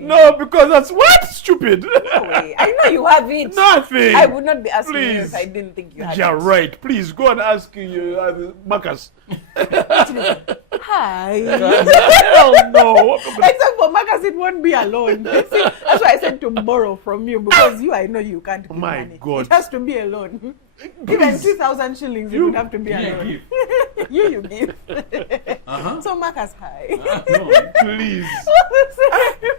No, because that's what? Stupid. No way. I know you have it. Nothing. I would not be asking you Please. if I didn't think you had Yeah, it. right. Please go and ask Marcus. Hi. Hell no. Except for Marcus, it won't be alone. See, that's why I said to borrow from you, because you, I know you can't give My money. God. It has to be alone. Even 2,000 shillings, it would have to be Yeah, alone. give. you give. Uh-huh. So Marcus, hi. No. Please.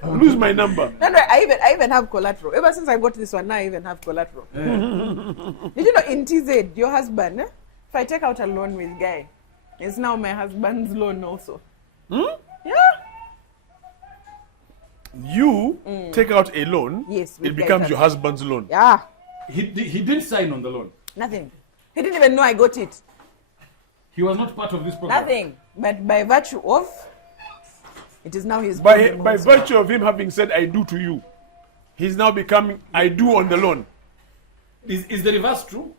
Lose my number. No, I even have collateral. Ever since I got this one, now I even have collateral. Did you know in TZ, your husband, if I take out a loan with Guy, it's now my husband's loan also. Yeah. You take out a loan, Yes, with it becomes Guy your husband's loan. Yeah. He didn't sign on the loan. Nothing. He didn't even know I got it. He was not part of this program. Nothing. But by virtue of, it is now his By problem also. virtue of him having said I do to you, he's now becoming I do on the loan. Is the reverse true?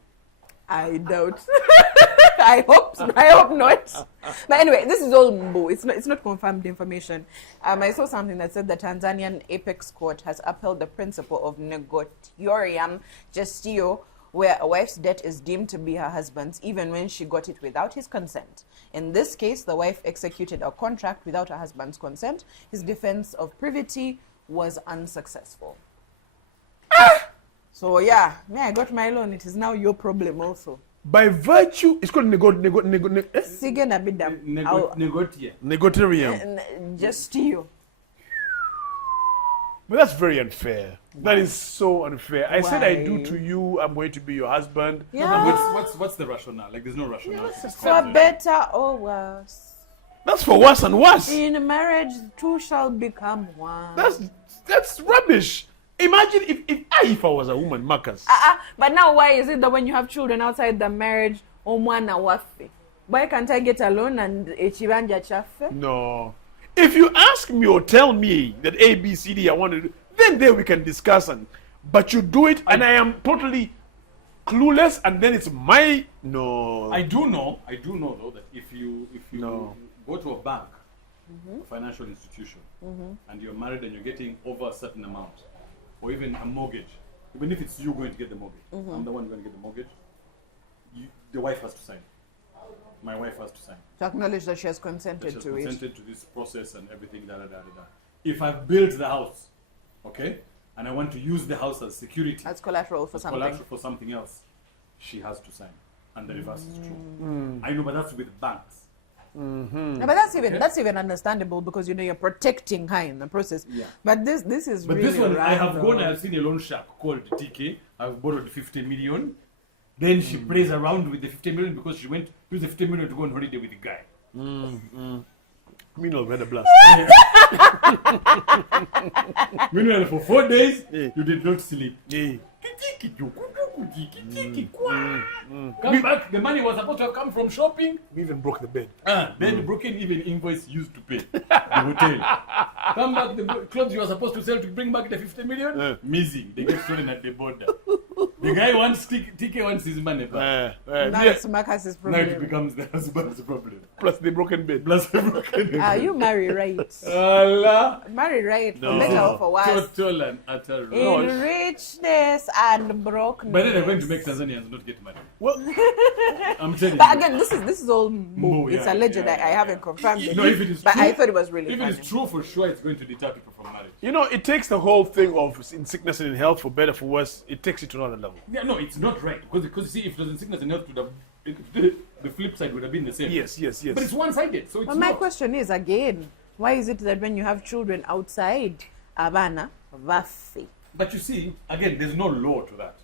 I doubt. I hope not. But anyway, this is all mbo. It's not confirmed information. I saw something that said the Tanzanian Apex Court has upheld the principle of negotiatorium gestio, where a wife's debt is deemed to be her husband's even when she got it without his consent. In this case, the wife executed a contract without her husband's consent. His defense of privity was unsuccessful. So yeah, I got my loan. It is now your problem also. By virtue, it's called Sige na bidam. Negotiate. negotiatorium. Just you. But that's very unfair. That is so unfair. I said I do Why? to you, I'm going to be your husband. Yeah. What's the rationale? Like, there's no rationale. For better or worse. That's for worse and worse. In marriage, two shall become one. That's rubbish. Imagine if I was a woman, Marcus. But now why is it that when you have children outside the marriage, omwana wafe? Why can't I get a loan and echibanja chafe? No. If you ask me or tell me that A, B, C, D, I want to do, then there we can discuss. But you do it, and I am totally clueless, and then it's my no. I do know though that if you No. go to a bank, a financial institution, and you're married and you're getting over a certain amount, or even a mortgage, even if it's you going to get the mortgage, I'm the one going to get the mortgage, the wife has to sign. My wife has to sign. To acknowledge that she has That consented she has to it. consented to this process and everything, da da da da da. If I've built the house, okay, and I want to use the house as security, As collateral for as something. collateral for something else, she has to sign. And the reverse is true. I know, but that's with banks. No, but that's even understandable because you're protecting her in the process. Yeah. But this is But really this one, I have random. I've seen a loan shark called TK. I've borrowed 50 million. Then she plays around with the 50 million because she went use the 50 million to go on holiday with the guy. Meanwhile, we had a blast. Meanwhile, for 4 days, Yeah. you did not sleep. Yeah. Come back, the money was supposed to have come from shopping. We even broke the bed. Then broken even invoice used to pay the hotel. Come back, the clothes you were supposed to sell to bring back the 50 million, missing. They get stolen at the border. The guy wants TK wants his money back. Now it's Marcus's Now it problem. becomes the husband's problem. Plus the broken bed. Plus the broken. You marry right. Allah. Marry right. For No. better or for worse. Total and utter In rubbish. richness and brokenness. But then they're going to make Tanzanians not get married. Well, I'm telling But you. again, this is all Mo, it's yeah, alleged. yeah, I haven't confirmed it. No, if it is but true, I thought it was really if funny. it is true, for sure, it's going to deter people from marriage. it takes the whole thing of in sickness and in health, for better, for worse, it takes it to another level. Yeah, no, it's not right because see, if it was in sickness and health, would have the flip side would have been the same. Yes. But it's one-sided, so it's But my not. question is again, why is it that when you have children outside, abana vafe? But you see, again, there's no law to that.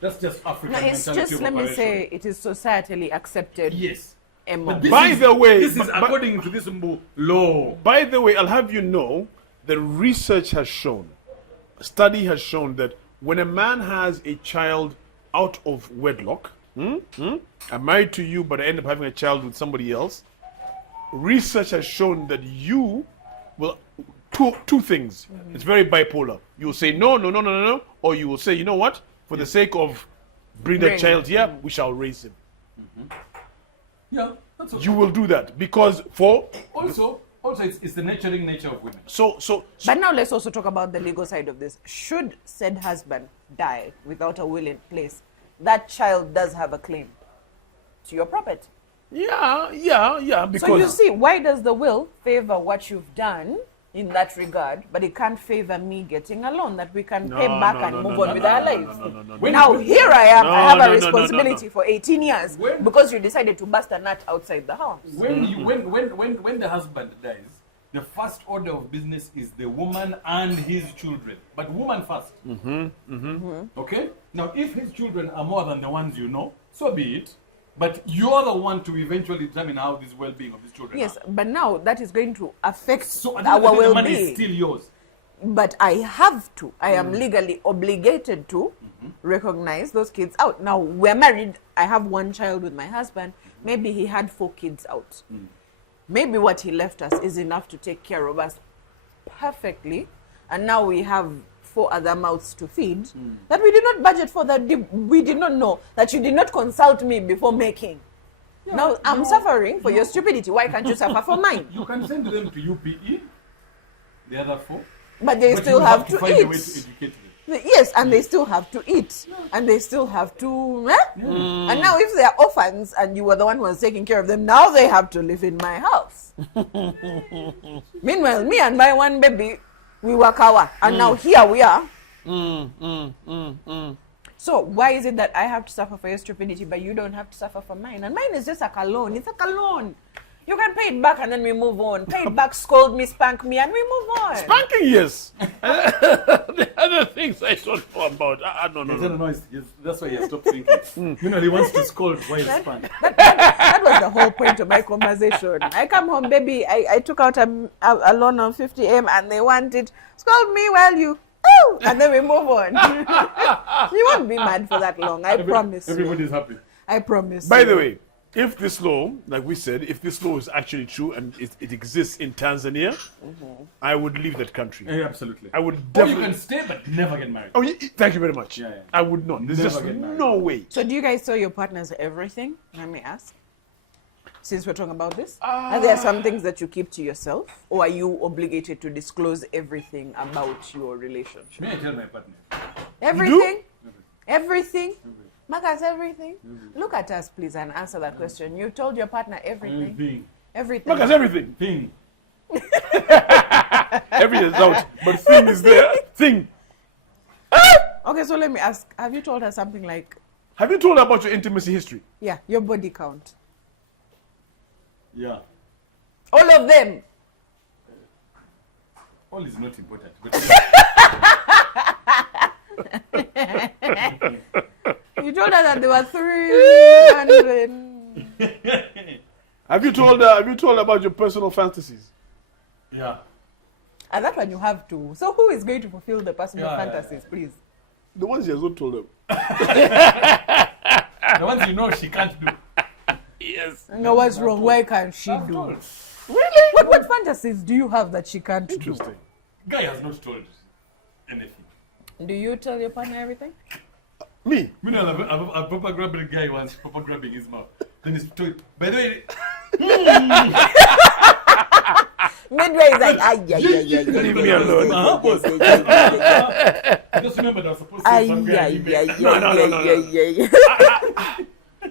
That's just African No, it's mentality just of let me operation. say it is societally accepted. Yes. MO. But this By is, the way, this is but- according to this law. By the way, I'll have you know that research has shown, a study has shown that when a man has a child out of wedlock, I'm married to you, but I end up having a child with somebody else, research has shown that you will, two things. It's very bipolar. You'll say no, or you will say, you know what, for the sake of bring that Bring. child here, we shall raise him. Yeah, that's okay. You will do that because for Also, Also, it's the nurturing nature of women. So But now let's also talk about the legal side of this. Should said husband die without a will in place, that child does have a claim to your property. yeah, because So you see, why does the will favor what you've done in that regard, but it can't favor me getting a loan that we can pay back and move on with our lives? Now here I am, I have a responsibility for 18 years When- because you decided to bust a nut outside the house. When the husband dies, the first order of business is the woman and his children. But woman first. Okay? Now, if his children are more than the ones you know, so be it. But you're the one to eventually determine how this well-being of these children Yes, are. but now that is going to affect So at our the end of the day, the money is well-being. still yours. But I have to. I am legally obligated to recognize those kids out. Now we're married. I have one child with my husband. Maybe he had 4 kids out. Maybe what he left us is enough to take care of us perfectly. And now we have 4 other mouths to feed that we did not budget for, that we did not know, that you did not consult me before making. Now I'm suffering for your stupidity. Why can't you suffer for mine? You can send them to UPE, the other 4. But they but still you have to find a way to eat. educate them. Yes, and they still have to eat, and they still have to. And now, if they are orphans and you were the one who was taking care of them, now they have to live in my house. Meanwhile, me and my one baby, we were kawa, and now here we are. So why is it that I have to suffer for your stupidity, but you don't have to suffer for mine? And mine is just like a loan. It's like a loan. You can pay it back and then we move on. Pay it back, scold me, spank me, and we move on. spanking, yes. The other things I don't know about. No. That's why he has stopped thinking. You know, he wants to scold while he's span. That was the whole point of my conversation. I come home, baby, I took out a loan on 50M and they want it. Scold me while you, oh, and then we move on. You won't be mad for that long, I promise you. Everybody's happy. I promise By you. the way, if this law, like we said, if this law is actually true and it exists in Tanzania, I would leave that country. Yeah, absolutely. I would Or you definitely. can stay but never get married. Oh, thank you very much. Yeah. I would not. There's Never just get married. no way. So do you guys tell your partners everything? Let me ask. Since we're talking about this, are there some things that you keep to yourself, or are you obligated to disclose everything about your relationship? May I tell my partner? Everything? Everything? Marcus, everything? Look at us, please, and answer that question. You told your partner everything? Thing. Everything. Marcus, everything. Thing. Everything is out, but thing is there. Thing. Okay, so let me ask. Have you told her something like, Have you told her about your intimacy history? yeah, your body count? Yeah. All of them. All is not important. But You told her that there were 300. Have you told her about your personal fantasies? yeah. And that one you have to. So who is going to fulfill the personal Yeah, yeah, fantasies, please? The ones he has not told them. The ones you know she can't do. Yes. No, what's wrong? Why can't she I've do? told. Really? What fantasies do you have that she can't do? Interesting. Guy has not told anything. Do you tell your partner everything? Me? Meanwhile, a proper grabbing guy wants proper grabbing his mouth. Then he's told. By the way, Midway is like, ay, ay, ay, ay, Leave me alone. just remember that I was supposed to ay, say some guy ay, he met. ay, No. ay.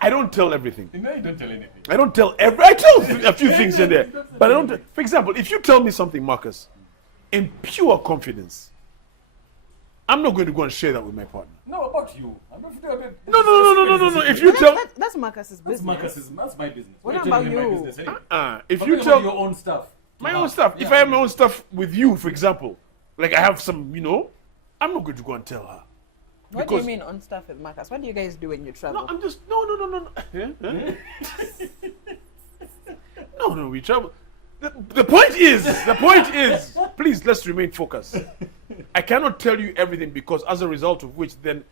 I don't tell everything. No, you don't tell anything. I don't tell I tell a few things in there, but I don't. For example, if you tell me something, Marcus, in pure confidence, I'm not going to go and share that with my partner. No, about you. I'm not about it. No. If you tell, That's Marcus's That's business. that's my business. What Why are you telling about me my you? business anyway? if I'm you talking about tell your own stuff. my own stuff, if I have my own stuff with you, for example, like I have some, I'm not going to go and tell her. What do you Because- mean on stuff with Marcus? What do you guys do when you travel? No, I'm just no. Yeah? No, we travel. The point is, please let's remain focused. I cannot tell you everything because as a result of which then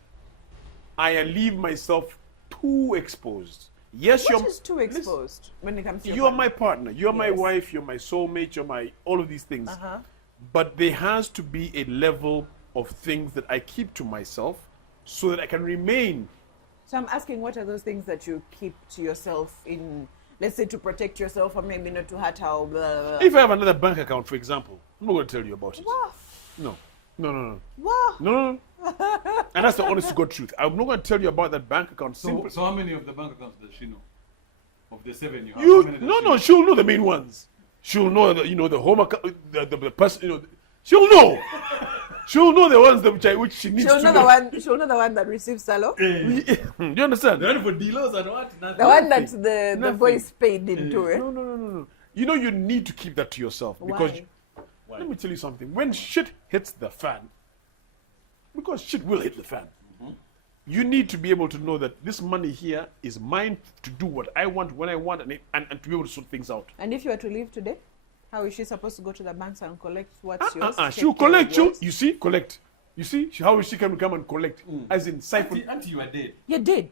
I leave myself too exposed. Yes, What is too exposed when it comes to your You are my partner. You are my Yes. wife. You're my soulmate. You're my all of these things. Uh-huh. But there has to be a level of things that I keep to myself so that I can remain. So I'm asking, what are those things that you keep to yourself in let's say to protect yourself or maybe not to hurt her or blah, blah, blah. If I have another bank account, for example, I'm not going to tell you about it. Wow. No. No, no, no. Wow. No, no, no. And that's the honest to God truth. I'm not going to tell you about that bank account. So how many of the bank accounts does she know? Of the 7 you have, You how many does no she no. know? She'll know the main ones. She'll know the home account, the person. She'll know. She'll know the ones which she needs She'll to know know. the one. She'll know the one that receives salo. Do you understand? The one for dealers and what? Nothing. The one that the Nothing. voice paid into it. No, no, no, no, no. You need to keep that to yourself because Why? let me tell you something. When shit hits the fan, because shit will hit the fan, you need to be able to know that this money here is mine to do what I want when I want, and to be able to sort things out. And if you were to leave today, how is she supposed to go to the banks and collect what's yours? take She'll care of collect. yours? You see, collect. You see, how is she can come and collect? As in siphon. Auntie, you are dead. You did.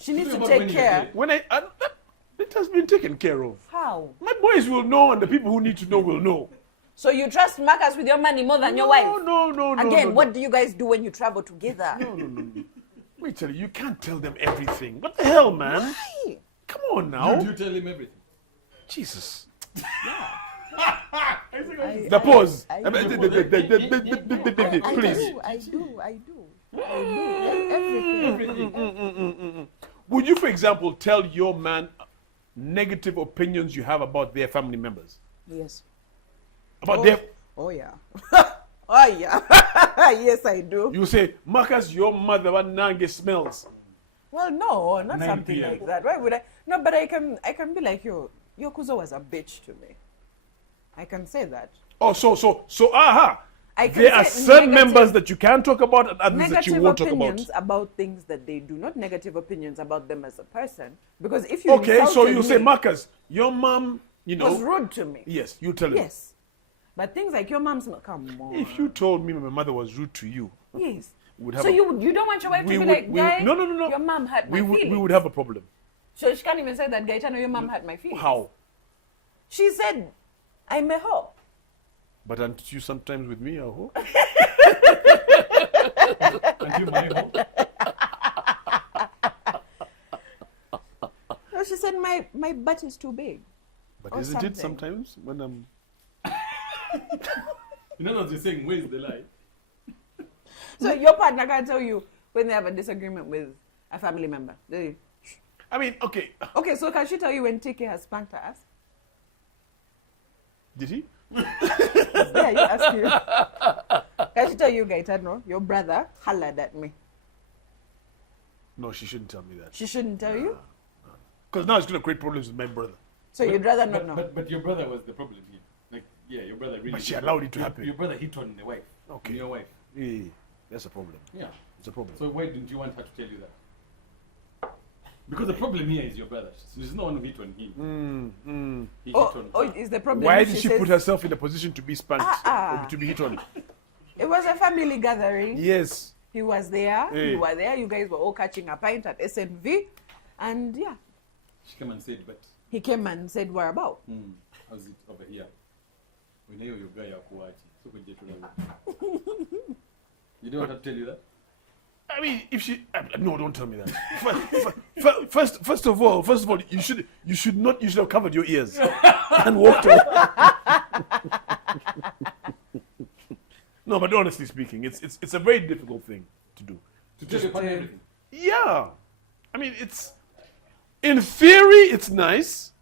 She needs Talking to about take when you're care. dead. When it has been taken care of. How? My boys will know, and the people who need to know will know. So you trust Marcus with your money more than your No, wife? no. Again, no, what do you guys do when you travel together? No. Wait till you can't tell them everything. What the hell, man? Why? Come on now. You tell him everything. Jesus. I- The pause. I Please. I do. Everything. Would you, for example, tell your man negative opinions you have about their family members? Yes. About their. Oh yeah. Oh yeah. Yes, I do. You say, Marcus, your mother, what nange smells. Well, no, not 9 something PM. like that. Why would I? No, but I can be like, your kuzo was a bitch to me. I can say that. Oh, so, aha. I can There are say certain negative- members that you can talk about and others that Negative you won't talk opinions about. things that they do, not negative opinions about them as a person. Because if you Okay, so insulted you say, me, Marcus, your mom, was rude to me. Yes, you tell him. Yes. But things like your mom's not, come on. If you told me my mother was rude to you, Yes. would have So a- you don't want your wife to be would- like, guy, no. your mom hurt my feelings. We would have a problem. So she can't even say that, guy, your mom hurt my feelings. How? She said, I'm a hoe. But aren't you sometimes with me, Aho? Until my home. No, she said, my butt is too big. But Or isn't something. it sometimes when I'm... In other words, you're saying, where is the lie? So your partner can tell you when they have a disagreement with a family member. I mean, okay. Okay, so can she tell you when Tiki has spanked her ass? Did he? Yeah, you ask you. Can she tell you, Gaetano, your brother hollered at me? No, she shouldn't tell me that. She shouldn't tell you? Because now it's going to create problems with my brother. So you'd rather not know? But your brother was the problem here. Like, yeah, your brother really. But she your allowed brother- it to your- happen. Your brother hit on the wife. Okay. On your wife. Yeah, that's a problem. Yeah. It's a problem. So why didn't you want her to tell you that? Because the problem here is your brother. She's not one who hit on him. He hit on Oh, her. is the problem? Why if did she says, put herself in a position to be spanked Ah. or to be hit on? It was a family gathering. Yes. He was there. Hey. You were there. You guys were all catching a pint at SNV. And yeah, She came and said, but he came and said, what about? how's it over here? When you your guy akuachi. So could you You don't want her to tell you that? I mean, if she no, don't tell me that. First of all, you should have covered your ears and walked away. No, but honestly speaking, it's a very difficult thing to do. To tell your partner everything. Yeah, I mean, in theory it's nice,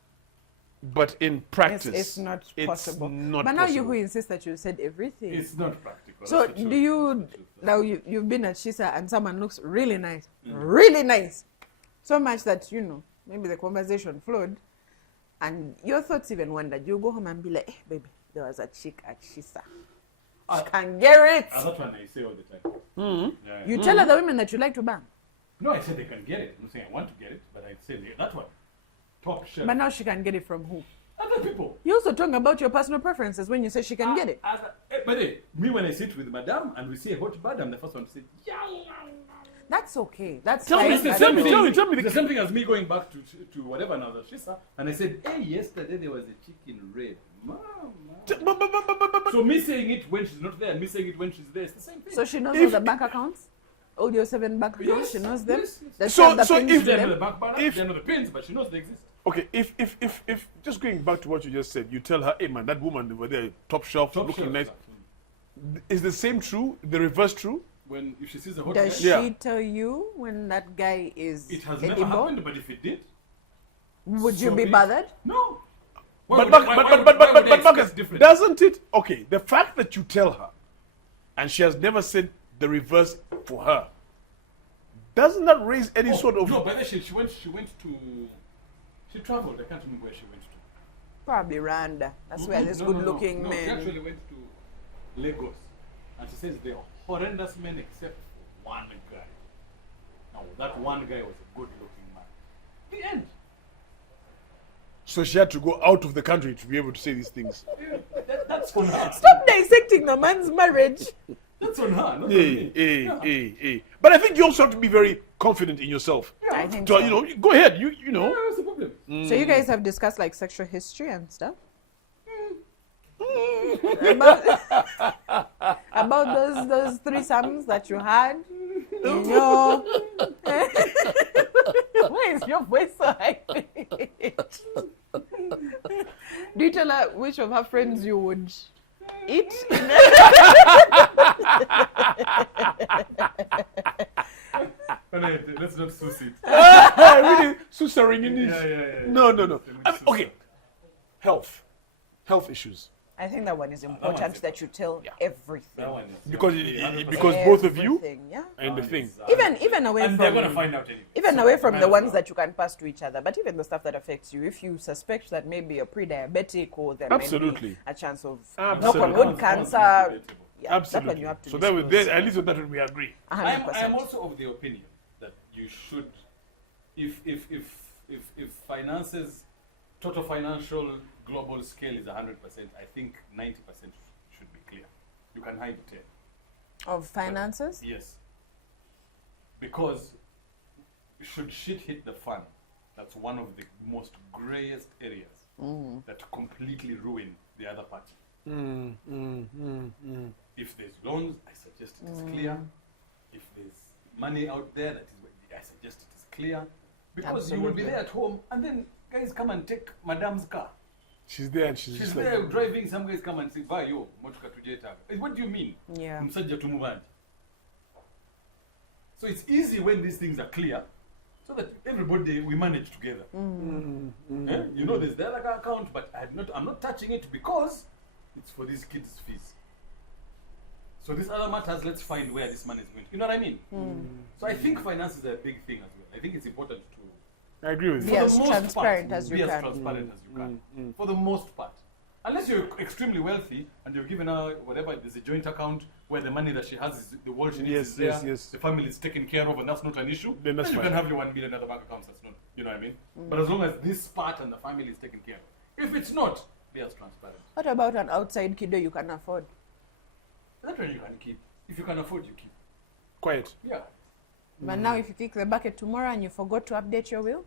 but in practice It's not possible. Not but now you possible. who insist that you said everything. It's not practical. So that's the truth. do you That's the truth. now you've been at Shisa and someone looks really nice, really nice, so much that maybe the conversation flowed, and your thoughts even wandered. You go home and be like, baby, there was a chick at Shisa. I can get it. That one I say all the time. Yeah. You tell other women that you like to bang, No, I said they can get it. I'm not saying I want to get it, but I said that one. Top shelf. but now she can get it from who? Other people. You also talking about your personal preferences when you say she can get it. But hey, me when I sit with madam and we see a hot bad, I'm the first one to say, yeah. That's okay. That's Tell me, fine. It's the That's same me, thing. okay. tell me It's the same thing as me going back to whatever another shisa, and I said, hey, yesterday there was a chicken red. Mama. So me saying it when she's not there and me saying it when she's there, it's the same thing. So she knows If- all the bank accounts. All your 7 back doors, Yes, she knows them. yes, yes. Does she So- have the so pins if- to They know them? the back banner, If- they know the pins, but she knows they exist. Okay, if just going back to what you just said, you tell her, hey man, that woman over there, top shelf, Top looking shelf nice. stuff. Is the same true? The reverse true? When if she sees a hot Does guy, Yeah. she tell you when that guy is it has never edible? happened, but if it did, Would you so be be it. bothered? No. Why But would- Mark- why- but why but would- but why but would but they Marcus, expect different? doesn't it? Okay, the fact that you tell her, and she has never said the reverse for her, doesn't that raise any Oh, sort of? no, by the way, she went to, she traveled. I can't remember where she went to. Probably Rwanda. That's where this good-looking no, She man. actually went to Lagos, and she says they are horrendous men except for one guy. Now that one guy was a good-looking man. The end. So she had to go out of the country to be able to say these things. Yeah, that's on her. Stop dissecting the man's marriage. That's on her. Not on Hey, me. hey, Yeah. hey. But I think you also have to be very confident in yourself. I think So, so. you know, go ahead. You know. Yeah, what's the problem? So you guys have discussed like sexual history and stuff? about about those threesomes that you had in your why is your voice so high pitched? Do you tell her which of her friends you would eat? Let's not suss it. Really, sussering in this. Yeah. No. Let me suss Okay, it. health issues. I think that one is important one's that you tell That everything. one is Because yeah, 100%. because both of you Everything, yeah. and the That thing. one is, Even away and they're from gonna find out anyway. even So, away from might the as ones well. that you can pass to each other, but even the stuff that affects you, if you suspect that maybe you're pre-diabetic or there may Absolutely. be a chance of Absolutely. knock on wood That one's cancer, debatable. yeah, that Absolutely. one you have to So that was disclose. at least on that one we agree. 100%. I'm also of the opinion that you should, if finances, total financial global scale is 100%, I think 90% should be clear. You can hide 10. Of finances? Yes. Because should shit hit the fan, that's one of the most grayest areas that completely ruin the other party. If there's loans, I suggest it is clear. If there's money out there, I suggest it is clear. Because you will be Absolutely. there at home, and then guys come and take madam's car. She's there and she's She's just there like, driving, some guys come and say, "Bye, yo, motoka tujeta." What do you mean? Yeah. Msajja tumubanje. So it's easy when these things are clear, so that everybody we manage together. Eh? You know, there's the other account, but I'm not touching it because it's for these kids' fees. So these other matters, let's find where this money is going. You know what I mean? So I think finances are a big thing as well. I think it's important to I agree with Be you. as the most transparent part, as you be can. as transparent as you can. For the most part. Unless you're extremely wealthy and you're given her whatever, there's a joint account where the money that she has is the world she needs Yes, is there, yes. the family is taken care of, and that's not an issue. Then that's you fine. can have your 1 million other bank accounts, that's not, you know what I mean? But as long as this part and the family is taken care of. If it's not, be as transparent. What about an outside kiddo you can afford? That one you can keep. If you can afford, you keep. Quiet. Yeah. But now if you kick the bucket tomorrow and you forgot to update your will?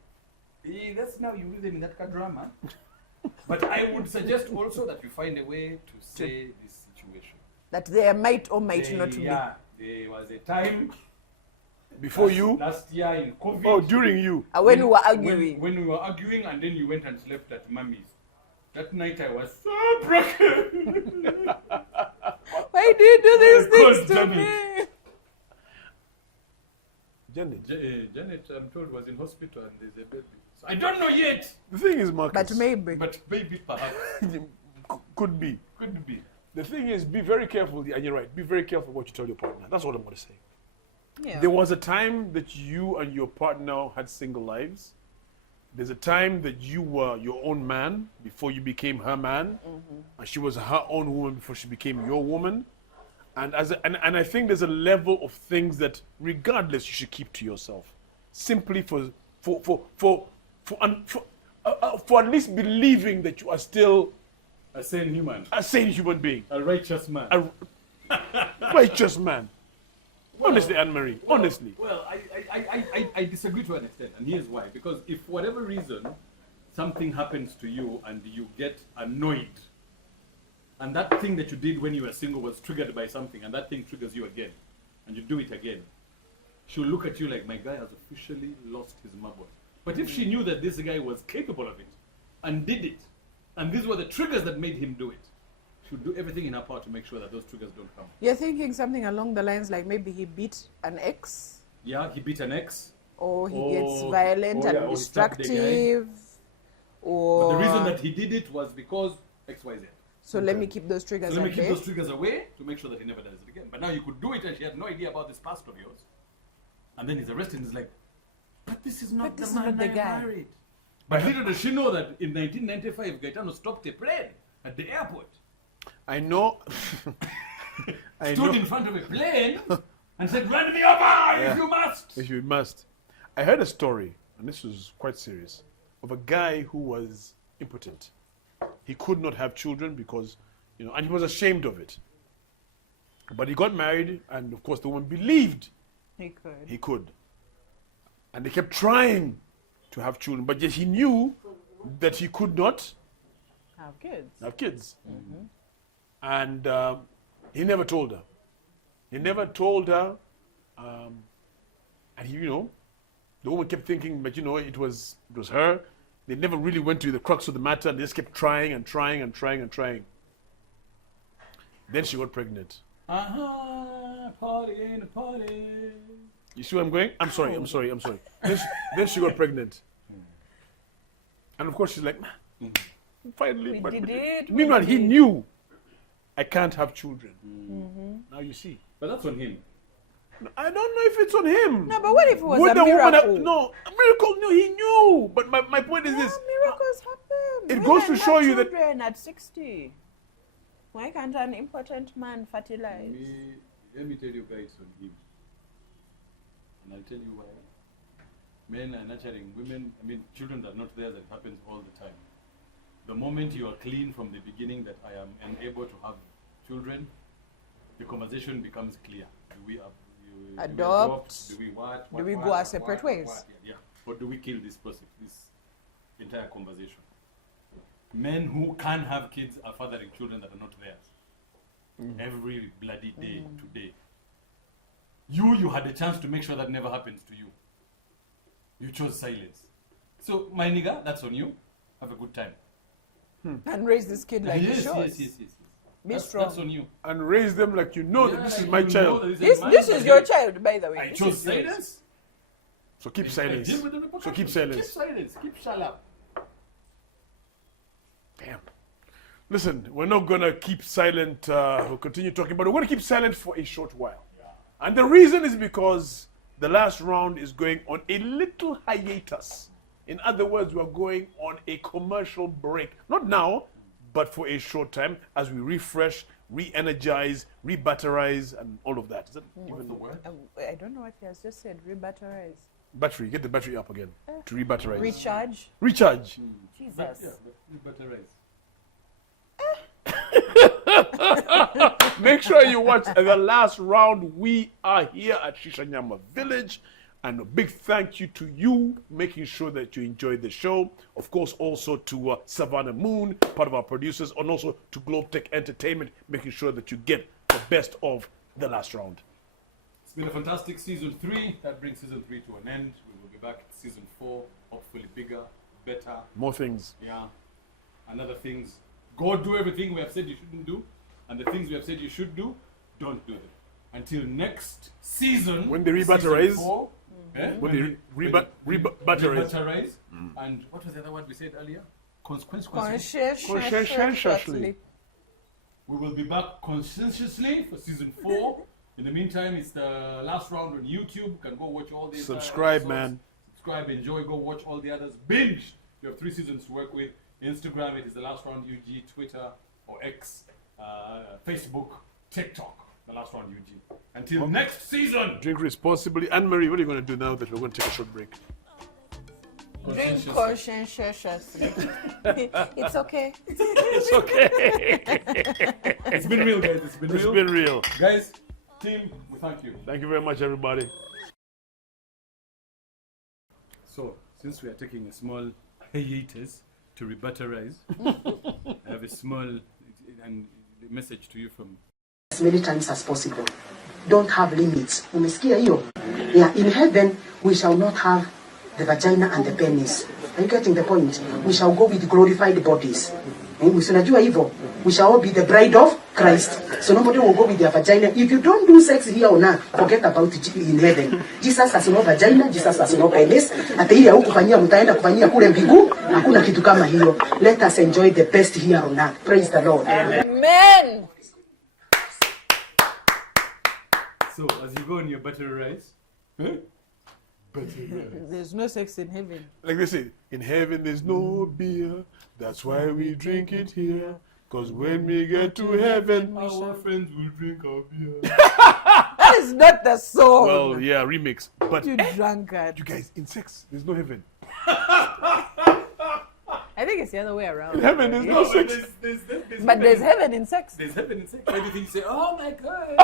That's now you use them in that kind of drama. But I would suggest also that you find a way to say this situation. That there might or might not be. Yeah, there was a time Before you? last year in COVID. Oh, during you. When we were arguing. When we were arguing, and then you went and slept at mommy's. That night I was so broken. Why do you do these Cold things to Janet. me? Janet. Janet, I'm told, was in hospital and there's a baby. So I don't know yet, The thing is, Marcus. But maybe. but maybe perhaps could be. could be. The thing is, be very careful, and you're right, be very careful what you tell your partner. That's what I'm going to say. Yeah. There was a time that you and your partner had single lives. There's a time that you were your own man before you became her man, and she was her own woman before she became your woman. And and I think there's a level of things that, regardless, you should keep to yourself, simply for at least believing that you are still A sane human, a sane human being, a righteous man. a righteous man. Honestly, Anne-Marie, honestly. Well, I disagree to an extent, and here's why. Because if for whatever reason something happens to you and you get annoyed, and that thing that you did when you were single was triggered by something, and that thing triggers you again, and you do it again, she'll look at you like, my guy has officially lost his marbles. But if she knew that this guy was capable of it and did it, and these were the triggers that made him do it, she would do everything in her power to make sure that those triggers don't come. You're thinking something along the lines like maybe he beat an ex, Yeah, he beat an ex. or he Or- gets violent or, yeah, and or he stabbed the guy. destructive, or But the reason that he did it was because XYZ. so let me keep those triggers So let me at keep bay. those triggers away to make sure that he never does it again. But now you could do it and she had no idea about this past of yours. And then he's arrested and he's like, but this is not But this the is man not the I guy. married. But little does she know that in 1995, Gaetano stopped a plane at the airport, I know. I stood know. in front of a plane and said, run me over if you must. If you must. I heard a story, and this was quite serious, of a guy who was impotent. He could not have children because, and he was ashamed of it. But he got married, and of course the woman believed He could. he could. And they kept trying to have children, but yet he knew that he could not Have kids. have kids. And he never told her. He never told her. And he, the woman kept thinking, but it was her. They never really went to the crux of the matter. They just kept trying and trying and trying and trying. Then she got pregnant. Party in a party. You see where I'm going? I'm sorry. Then she got pregnant. And of course she's like, finally. We but did it, we Meanwhile, did he it. knew I can't have children. Now you see. But that's on him. I don't know if it's on him. No, but what if it was Would a the woman miracle? have, no, a miracle? No, he knew. But my point is Yeah, this: miracles happen. It goes to Women show have you that- children at 60. Why can't an impotent man fertilize? Let me tell you guys on him. And I'll tell you why. Men are nurturing women, children are not there, that happens all the time. The moment you are clean from the beginning that I am unable to have children, the conversation becomes clear. Do we Adopt? Do we what? Do we go our separate ways? Yeah. Or do we kill this person? This entire conversation. Men who can have kids are fathering children that are not theirs. Every bloody day today. You had a chance to make sure that never happens to you. You chose silence. So, my nigga, that's on you. Have a good time. And raise this kid like yes, he should. yes. Be That's strong. on you. and raise them like that this is like my you know child. that This mine, is but your hey, child, by the way. I This chose is yours. silence. So keep I silence. deal with the So repercussions. keep silence. Keep silence. Keep shut up. Damn. Listen, we're not gonna keep silent. We'll continue talking, but we're gonna keep silent for a short while. And the reason is because the last round is going on a little hiatus. In other words, we're going on a commercial break. Not now, but for a short time as we refresh, re-energize, re-batterize, and all of that. Is that even the word? I don't know what he has just said. Rebatterize. battery? Get the battery up again to re-batterize. Recharge. Recharge. Jesus. Yeah, but you better raise. Make sure you watch the last round. We are here at Shishanyama Village. And a big thank you to you, making sure that you enjoyed the show. Of course, also to Savannah Moon, part of our producers, and also to Globe Tech Entertainment, making sure that you get the best of the last round. It's been a fantastic season 3. That brings season 3 to an end. We will be back at season 4, hopefully bigger, better. More things. Yeah. And other things. Go do everything we have said you shouldn't do. And the things we have said you should do, don't do them. Until next season. When they rebatterize. season 4, When they rebatterize. rebatterize. And what was the other word we said earlier? Consequently. Conscientiously. We will be back conscientiously for season 4. In the meantime, it's the last round on YouTube. You can go watch all the Subscribe, episodes. man. Subscribe, enjoy, go watch all the others. Binge! You have 3 seasons to work with. Instagram, it is the last round UG. Twitter or X. Facebook. TikTok. The last round UG. Until next season! Drink responsibly. Anne-Marie, what are you going to do now that we're going to take a short break? Drink conscientiously. It's okay. It's okay. It's been real, guys. It's been It's real. been real. Guys, team, we thank you. Thank you very much, everybody. So, since we are taking a small hiatus to rebatterize, I have a small message to you from as many times as possible. don't have limits. Umesikia hiyo? Yeah, in heaven we shall not have the vagina and the penis. Are you getting the point? We shall go with glorified bodies. Unajua hivyo? We shall all be the bride of Christ. So nobody will go with their vagina. If you don't do sex here on earth, forget about it in heaven. Jesus has no vagina, Jesus has no penis. Hata ile hukufanyia mtaenda kufanyia kule mbingu, hakuna kitu kama hiyo. Let us enjoy the best here on earth. Praise the Lord. Amen. So, as you go on your butter rice, There's no sex in heaven. Like they say, in heaven there's no beer. That's why we drink it here. Because when we get to heaven, our friends will drink our beer. That is not the song. well, yeah, remix. But You drunkard. you guys, in sex, there's no heaven. I think it's the other way In around. heaven, there's no sex. But there's heaven in sex. There's heaven in sex. Everything you say, oh my God.